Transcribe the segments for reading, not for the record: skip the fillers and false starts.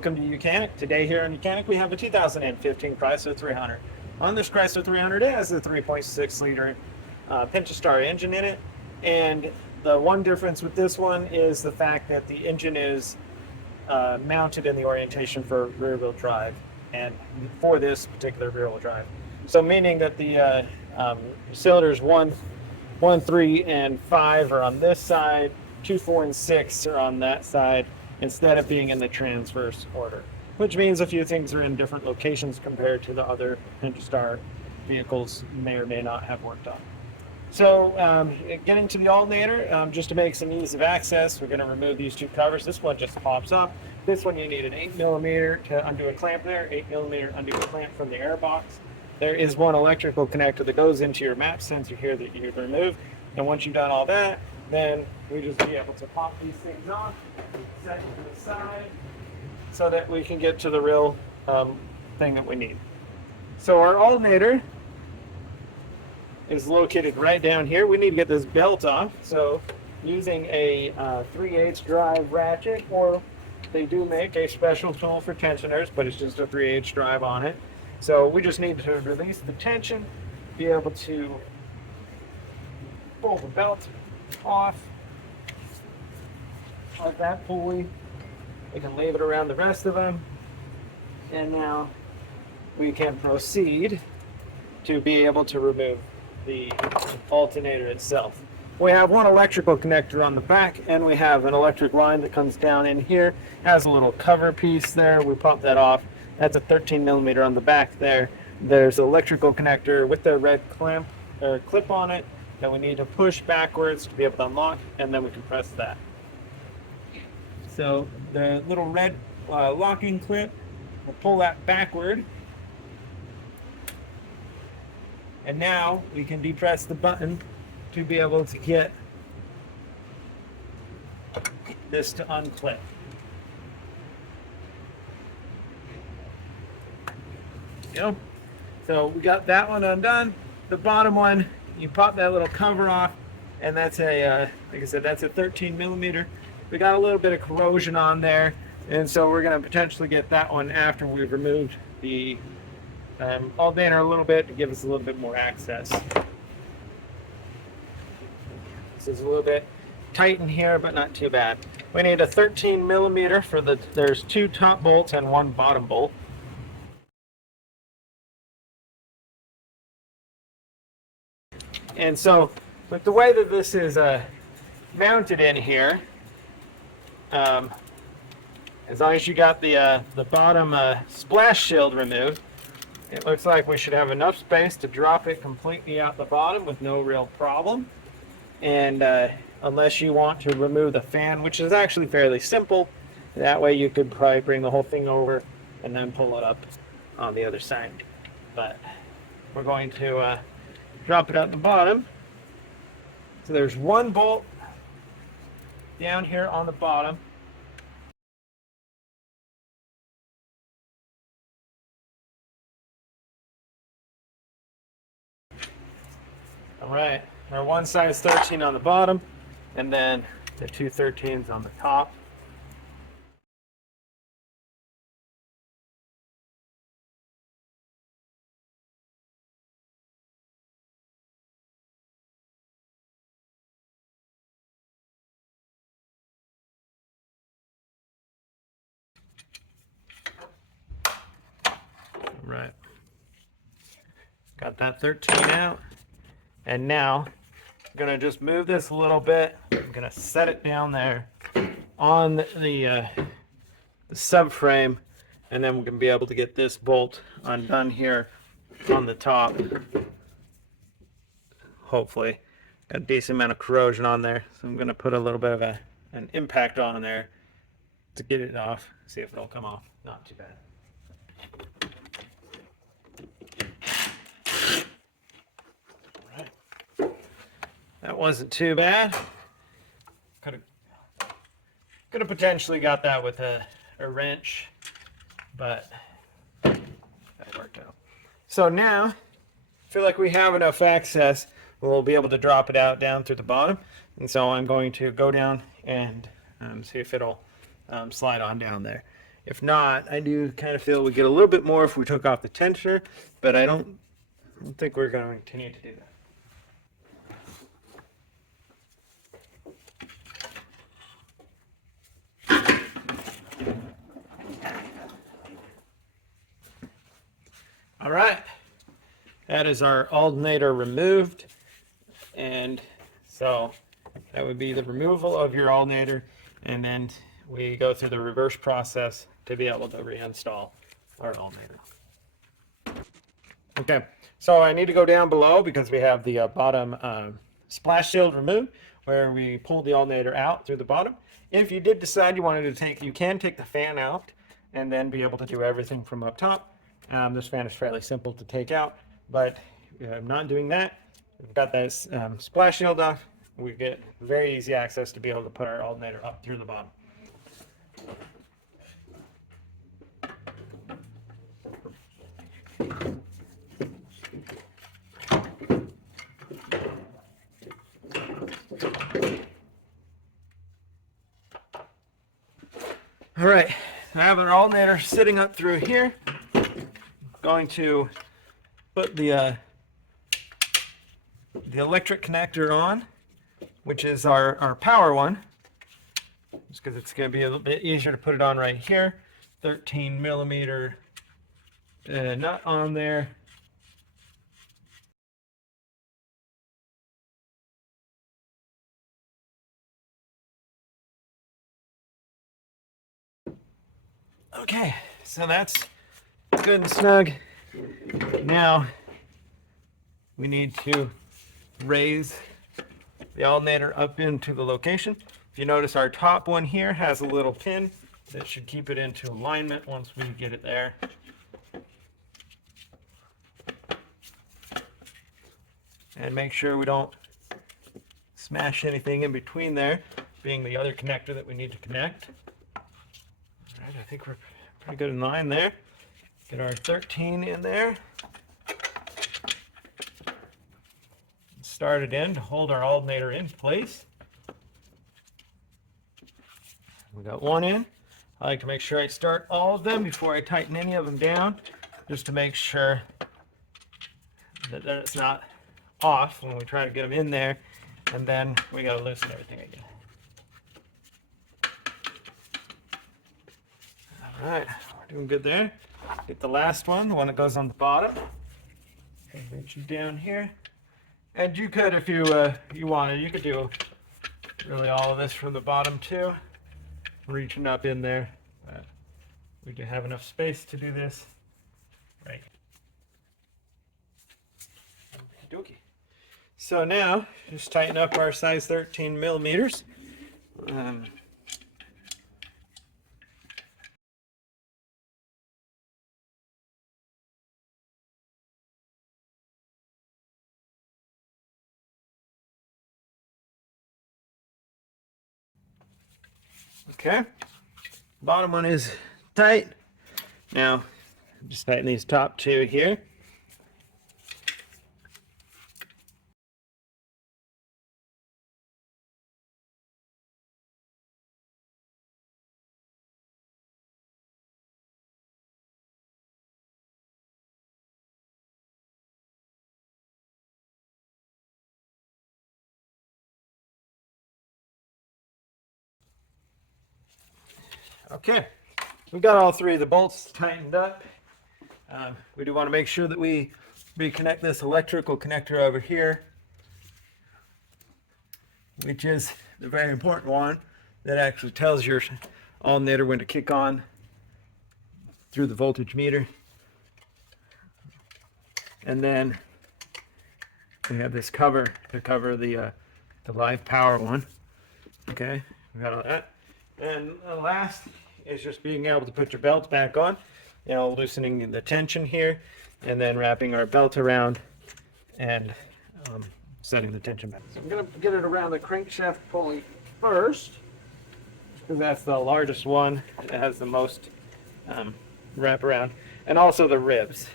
Welcome to Mechanic. Today here on Mechanic we have a 2015 Chrysler 300. On this Chrysler 300 it has a 3.6 liter Pentastar engine in it, and the one difference with this one is the fact that the engine is mounted in the orientation for rear wheel drive, and for this particular rear wheel drive. So meaning that the cylinders 1, 3, and 5 are on this side, 2, 4, and 6 are on that side, instead of being in the transverse order, which means a few things are in different locations compared to the other Pentastar vehicles may or may not have worked on. So getting to the alternator, just to make some ease of access, we're going to remove these two covers. This one just pops up. This one you need an 8mm to undo a clamp there, 8mm undo a clamp from the air box. There is one electrical connector that goes into your map sensor here that you've removed. And once you've done all that, then we just be able to pop these things off, set it to the side, so that we can get to the real thing that we need. So our alternator is located right down here. We need to get this belt off. So using a 3/8 drive ratchet, or they do make a special tool for tensioners, but it's just a 3/8 drive on it. So we just need to release the tension, be able to pull the belt off like that pulley. We can leave it around the rest of them, and now we can proceed to be able to remove the alternator itself. We have one electrical connector on the back, and we have an electric line that comes down in here. Has a little cover piece there. We pop that off. That's a 13mm on the back there. There's an electrical connector with the red clamp or clip on it that we need to push backwards to be able to unlock, and then we can press that. So the little red locking clip, we'll pull that backward, and now we can depress the button to be able to get this to unclip. Go. So we got that one undone. The bottom one, you pop that little cover off, and that's a, like I said, that's a 13mm. We got a little bit of corrosion on there, and so we're going to potentially get that one after we've removed the alternator a little bit to give us a little bit more access. This is a little bit tight in here, but not too bad. We need a 13mm for there's 2 top bolts and 1 bottom bolt. And so with the way that this is mounted in here, as long as you got the bottom splash shield removed, it looks like we should have enough space to drop it completely out the bottom with no real problem. And unless you want to remove the fan, which is actually fairly simple, that way you could probably bring the whole thing over and then pull it up on the other side. But we're going to drop it out the bottom. So there's 1 bolt down here on the bottom. All right, our 1 size 13 on the bottom, and then the 2 13s on the top. Right. Got that 13 out. And now I'm going to just move this a little bit. I'm going to set it down there on the subframe, and then we're going to be able to get this bolt undone here on the top. Hopefully. Got a decent amount of corrosion on there, so I'm going to put a little bit of an impact on there to get it off. See if it'll come off. Not too bad. That wasn't too bad. Could have potentially got that with a wrench, but that worked out. So now, I feel like we have enough access. We'll be able to drop it out down through the bottom. And so I'm going to go down and see if it'll slide on down there. If not, I do kind of feel we get a little bit more if we took off the tensioner, but I don't think we're going to continue to do that. All right, that is our alternator removed, and so that would be the removal of your alternator, and then we go through the reverse process to be able to reinstall our alternator. Okay, so I need to go down below because we have the bottom splash shield removed, where we pulled the alternator out through the bottom. If you did decide you wanted to take, you can take the fan out and then be able to do everything from up top. This fan is fairly simple to take out, but I'm not doing that. We've got this splash shield off. We get very easy access to be able to put our alternator up through the bottom. All right, I have an alternator sitting up through here. Going to put the electric connector on, which is our power one, just because it's going to be a little bit easier to put it on right here. 13 millimeter nut on there. Okay, so that's good and snug. Now we need to raise the alternator up into the location. If you notice, our top one here has a little pin that should keep it into alignment once we get it there. And make sure we don't smash anything in between there, being the other connector that we need to connect. All right, I think we're pretty good in line there. Get our 13 in there. Start it in to hold our alternator in place. We got one in. I like to make sure I start all of them before I tighten any of them down, just to make sure that it's not off when we try to get them in there, and then we got to loosen everything again. All right, we're doing good there. Get the last one, the one that goes on the bottom. Okay, reach it down here. And you could, if you wanted, you could do really all of this from the bottom too, reaching up in there. We do have enough space to do this. Right. Okey-dokey. So now, just tighten up our size 13 millimeters. Okay, bottom one is tight. Now, just tighten these top two here. Okay, we've got all three of the bolts tightened up. We do want to make sure that we reconnect this electrical connector over here, which is the very important one that actually tells your alternator when to kick on through the voltage meter. And then we have this cover to cover the live power one. Okay, we got all that. And the last is just being able to put your belt back on, you know, loosening the tension here, and then wrapping our belt around and setting the tension back. So I'm going to get it around the crankshaft pulley first, because that's the largest one. It has the most wrap around, and also the ribs.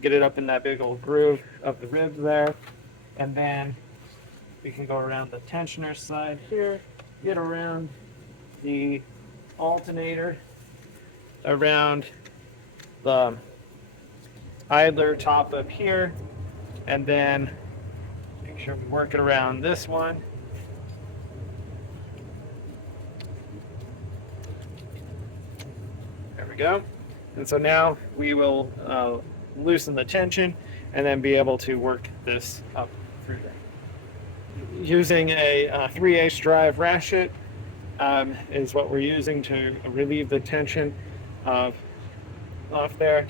Get it up in that big old groove of the ribs there, and then we can go around the tensioner side here, get around the alternator around the idler top up here, and then make sure we work it around this one. There we go. And so now we will loosen the tension and then be able to work this up through there. Using a 3/8 drive ratchet is what we're using to relieve the tension off there.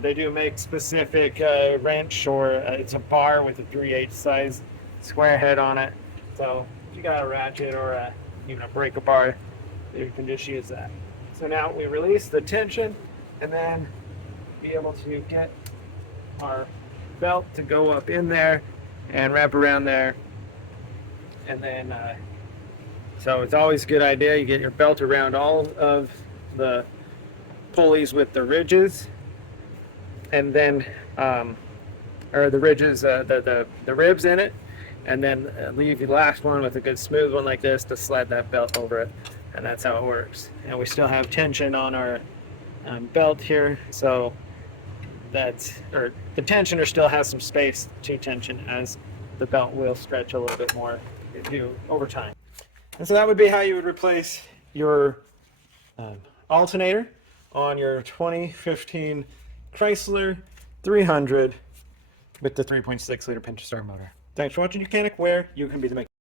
They do make specific wrench, or it's a bar with a 3/8 size square head on it. So if you got a ratchet or even a breaker bar, you can just use that. So now we release the tension and then be able to get our belt to go up in there and wrap around there. And then, so it's always a good idea, you get your belt around all of the pulleys with the ridges, and then, or the ridges, the ribs in it, and then leave the last one with a good smooth one like this to slide that belt over it. And that's how it works. And we still have tension on our belt here, so that's, or the tensioner still has some space to tension, as the belt will stretch a little bit more over time. And so that would be how you would replace your alternator on your 2015 Chrysler 300 with the 3.6 liter Pentastar motor. Thanks for watching, mechanic, where you can be the mechanic.